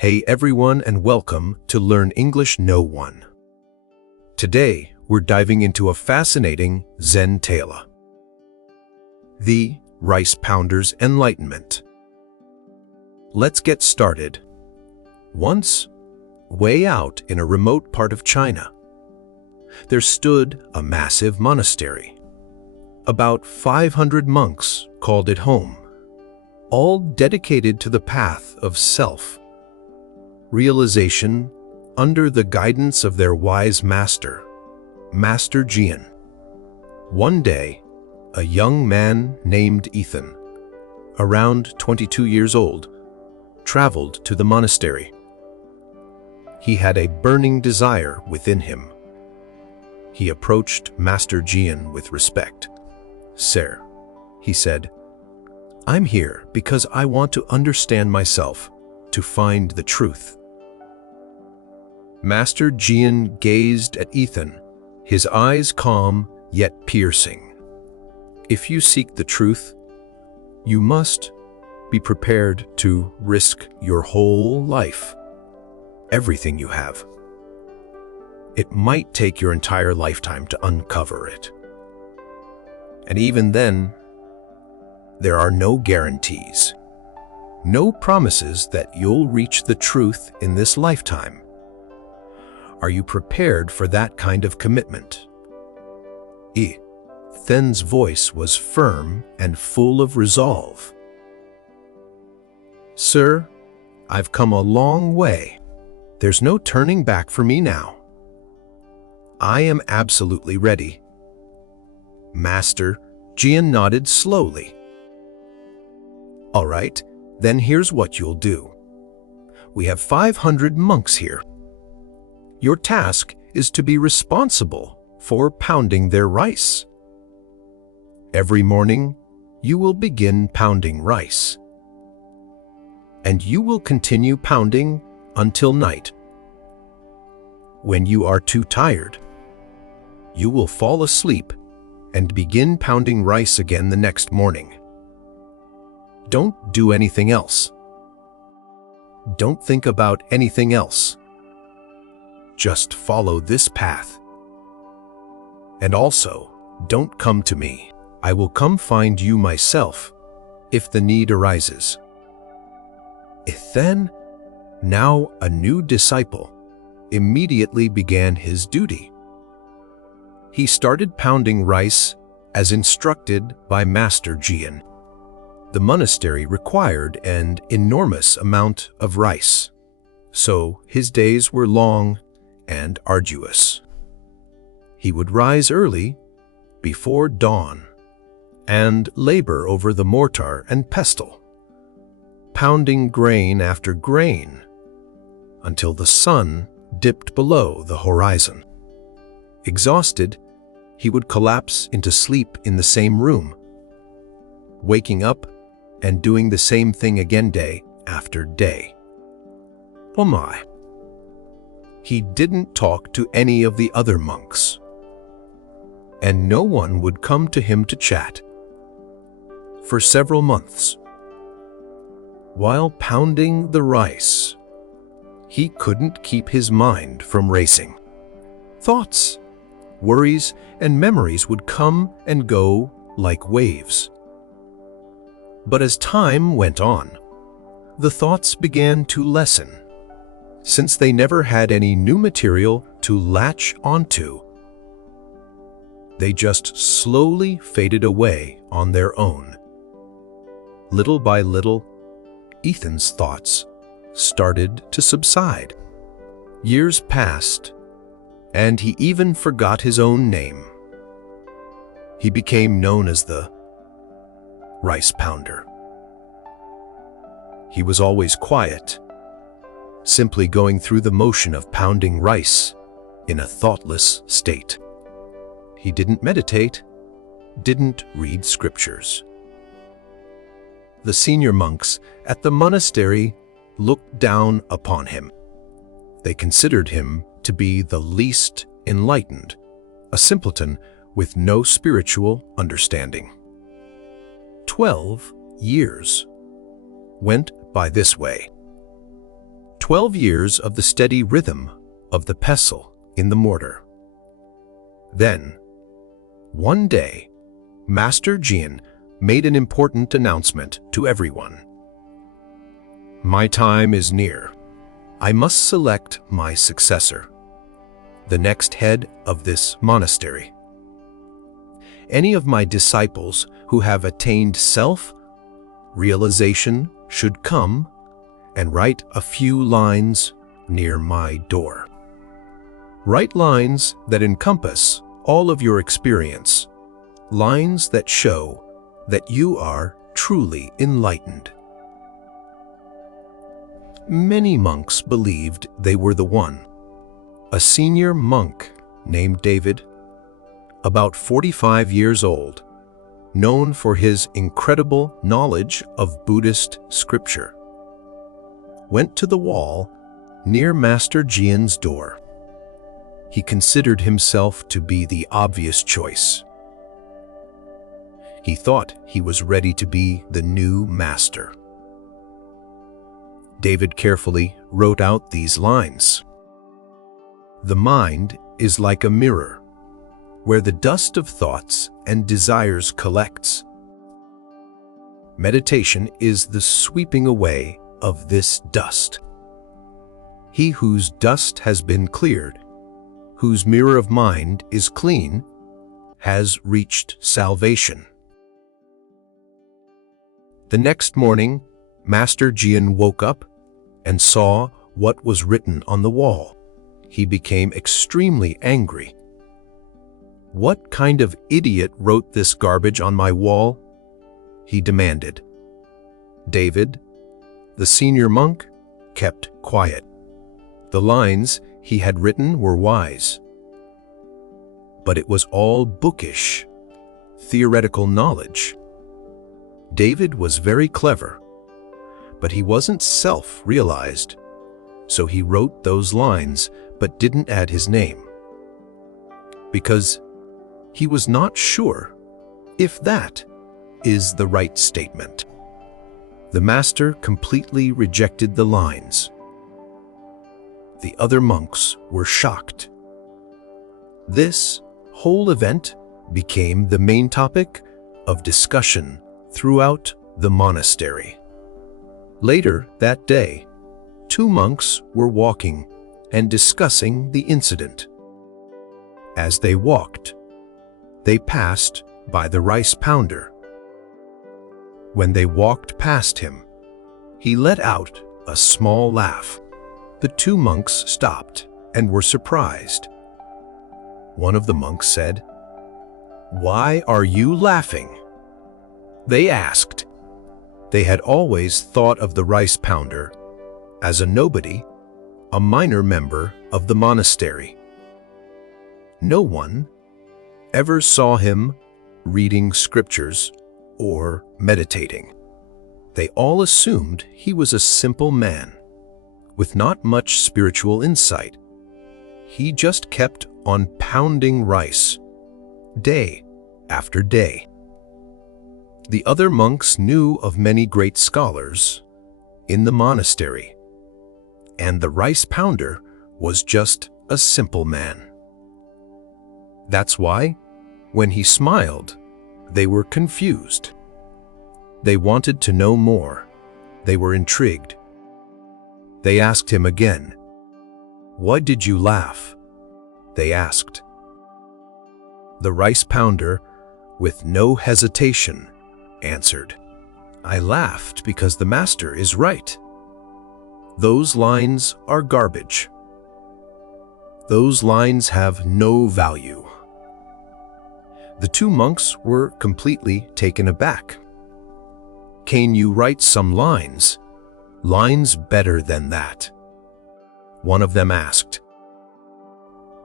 Hey everyone, and welcome to Learn English No. 1. Today, we're diving into a fascinating Zen tale. The Rice Pounder's Enlightenment. Let's get started. Once, way out in a remote part of China, there stood a massive monastery. About 500 monks called it home, all dedicated to the path of self-realization under the guidance of their wise master, Master ZEN. One day, a young man named Ethan, around 22 years old, traveled to the monastery. He had a burning desire within him. He approached Master ZEN with respect. "Sir," he said, "I'm here because I want to understand myself, to find the truth." Master ZEN gazed at Ethan, his eyes calm yet piercing. "If you seek the truth, you must be prepared to risk your whole life, everything you have. It might take your entire lifetime to uncover it. And even then, there are no guarantees, no promises that you'll reach the truth in this lifetime. Are you prepared for that kind of commitment?" Ethan's voice was firm and full of resolve. "Sir, I've come a long way. There's no turning back for me now. I am absolutely ready." Master ZEN nodded slowly. "All right, then here's what you'll do. We have 500 monks here. Your task is to be responsible for pounding their rice. Every morning, you will begin pounding rice, and you will continue pounding until night. When you are too tired, you will fall asleep and begin pounding rice again the next morning. Don't do anything else. Don't think about anything else. Just follow this path. And also, don't come to me. I will come find you myself if the need arises." Ethan, now a new disciple, immediately began his duty. He started pounding rice as instructed by Master ZEN. The monastery required an enormous amount of rice, so his days were long and arduous. He would rise early, before dawn, and labor over the mortar and pestle, pounding grain after grain until the sun dipped below the horizon. Exhausted, he would collapse into sleep in the same room, waking up and doing the same thing again day after day. Oh my! He didn't talk to any of the other monks, and no one would come to him to chat. For several months, while pounding the rice, he couldn't keep his mind from racing. Thoughts, worries, and memories would come and go like waves. But as time went on, the thoughts began to lessen, since they never had any new material to latch onto. They just slowly faded away on their own. Little by little, Ethan's thoughts started to subside. Years passed, and he even forgot his own name. He became known as the Rice Pounder. He was always quiet, simply going through the motion of pounding rice in a thoughtless state. He didn't meditate, didn't read scriptures. The senior monks at the monastery looked down upon him. They considered him to be the least enlightened, a simpleton with no spiritual understanding. 12 years went by this way. 12 years of the steady rhythm of the pestle in the mortar. Then, one day, Master ZEN made an important announcement to everyone. My time is near. I must select my successor, the next head of this monastery. Any of my disciples who have attained self-realization should come and write a few lines near my door. Write lines that encompass all of your experience, lines that show that you are truly enlightened. Many monks believed they were the one. A senior monk named David, about 45 years old, known for his incredible knowledge of Buddhist scripture, went to the wall near Master ZEN's door. He considered himself to be the obvious choice. He thought he was ready to be the new master. David carefully wrote out these lines. The mind is like a mirror, where the dust of thoughts and desires collects. Meditation is the sweeping away of this dust. He whose dust has been cleared, whose mirror of mind is clean, has reached salvation. The next morning, Master ZEN woke up and saw what was written on the wall. He became extremely angry. What kind of idiot wrote this garbage on my wall? He demanded. David, the senior monk, kept quiet. The lines he had written were wise, but it was all bookish, theoretical knowledge. David was very clever, but he wasn't self-realized, so he wrote those lines but didn't add his name, because he was not sure if that is the right statement. The master completely rejected the lines. The other monks were shocked. This whole event became the main topic of discussion throughout the monastery. Later that day, two monks were walking and discussing the incident. As they walked, they passed by the rice pounder. When they walked past him, he let out a small laugh. The two monks stopped and were surprised. One of the monks said, "Why are you laughing?" They asked. They had always thought of the rice pounder as a nobody, a minor member of the monastery. No one ever saw him reading scriptures or meditating. They all assumed he was a simple man with not much spiritual insight. He just kept on pounding rice, day after day. The other monks knew of many great scholars in the monastery, and the rice pounder was just a simple man. That's why, when he smiled, they were confused. They wanted to know more. They were intrigued. They asked him again. "Why did you laugh?" they asked. The rice pounder, with no hesitation, answered, "I laughed because the master is right. Those lines are garbage. Those lines have no value." The two monks were completely taken aback. "Can you write some lines? Lines better than that?" one of them asked.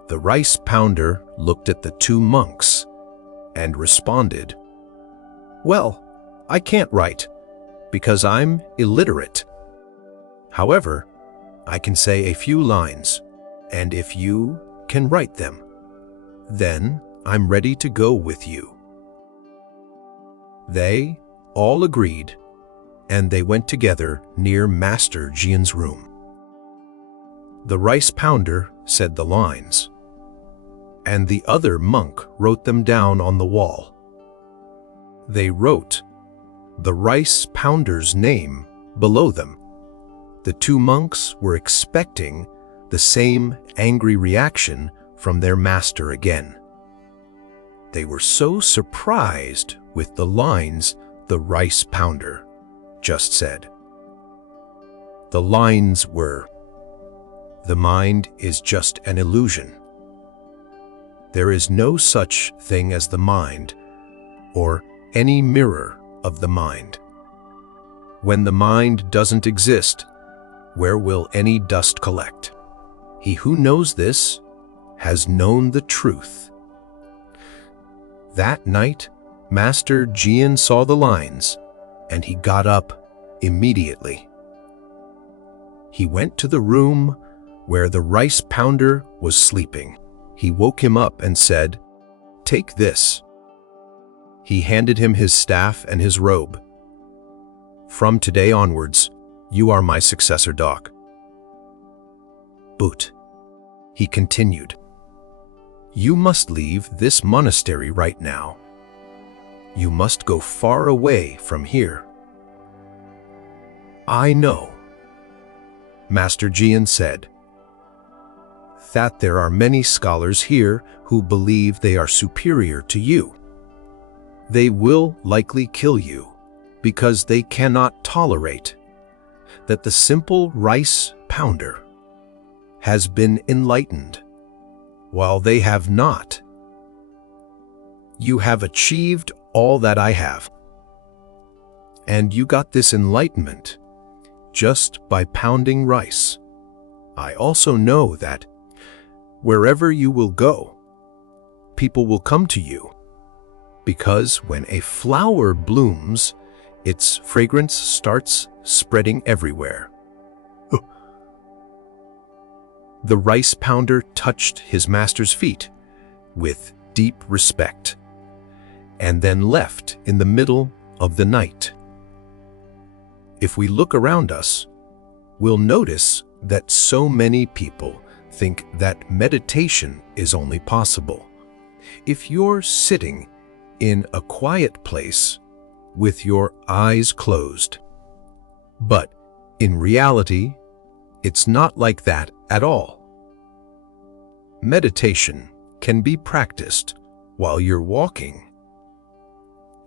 The rice pounder looked at the two monks and responded, "Well, I can't write because I'm illiterate. However, I can say a few lines, and if you can write them, then I'm ready to go with you." They all agreed, and they went together near Master ZEN's room. The rice pounder said the lines, and the other monk wrote them down on the wall. They wrote the rice pounder's name below them. The two monks were expecting the same angry reaction from their master again. They were so surprised with the lines the rice pounder just said. The lines were, "The mind is just an illusion. There is no such thing as the mind, or any mirror of the mind. When the mind doesn't exist, where will any dust collect? He who knows this has known the truth." That night, Master ZEN saw the lines, and he got up immediately. He went to the room where the rice pounder was sleeping. He woke him up and said, "Take this." He handed him his staff and his robe. "From today onwards, you are my successor, Doc." "But," he continued, "you must leave this monastery right now. You must go far away from here." "I know," Master ZEN said, "that there are many scholars here who believe they are superior to you. They will likely kill you because they cannot tolerate that the simple rice pounder has been enlightened, while they have not. You have achieved all that I have, and you got this enlightenment just by pounding rice. I also know that wherever you will go, people will come to you, because when a flower blooms, its fragrance starts spreading everywhere." The rice pounder touched his master's feet with deep respect, and then left in the middle of the night. If we look around us, we'll notice that so many people think that meditation is only possible if you're sitting in a quiet place with your eyes closed. But in reality, it's not like that at all. Meditation can be practiced while you're walking,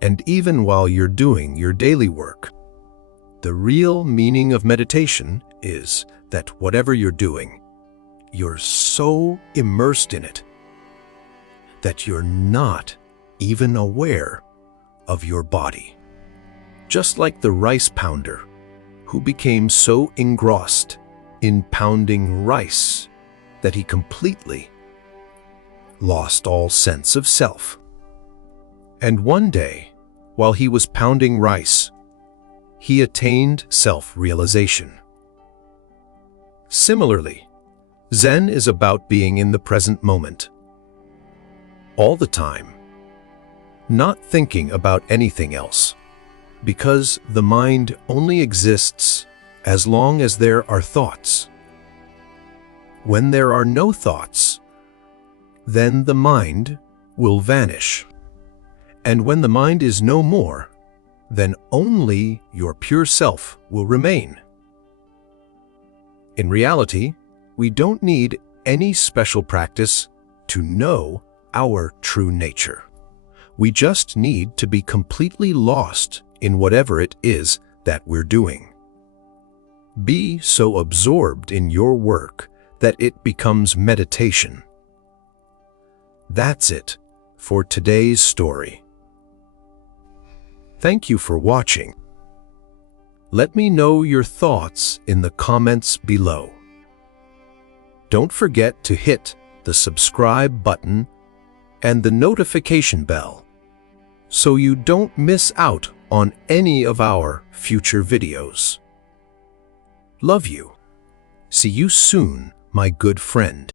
and even while you're doing your daily work. The real meaning of meditation is that whatever you're doing, you're so immersed in it that you're not even aware of your body. Just like the rice pounder, who became so engrossed in pounding rice that he completely lost all sense of self. And one day, while he was pounding rice, he attained self-realization. Similarly, Zen is about being in the present moment, all the time, not thinking about anything else, because the mind only exists as long as there are thoughts. When there are no thoughts, then the mind will vanish. And when the mind is no more, then only your pure self will remain. In reality, we don't need any special practice to know our true nature. We just need to be completely lost in whatever it is that we're doing. Be so absorbed in your work that it becomes meditation. That's it for today's story. Thank you for watching. Let me know your thoughts in the comments below. Don't forget to hit the subscribe button and the notification bell so you don't miss out on any of our future videos. Love you. See you soon, my good friend.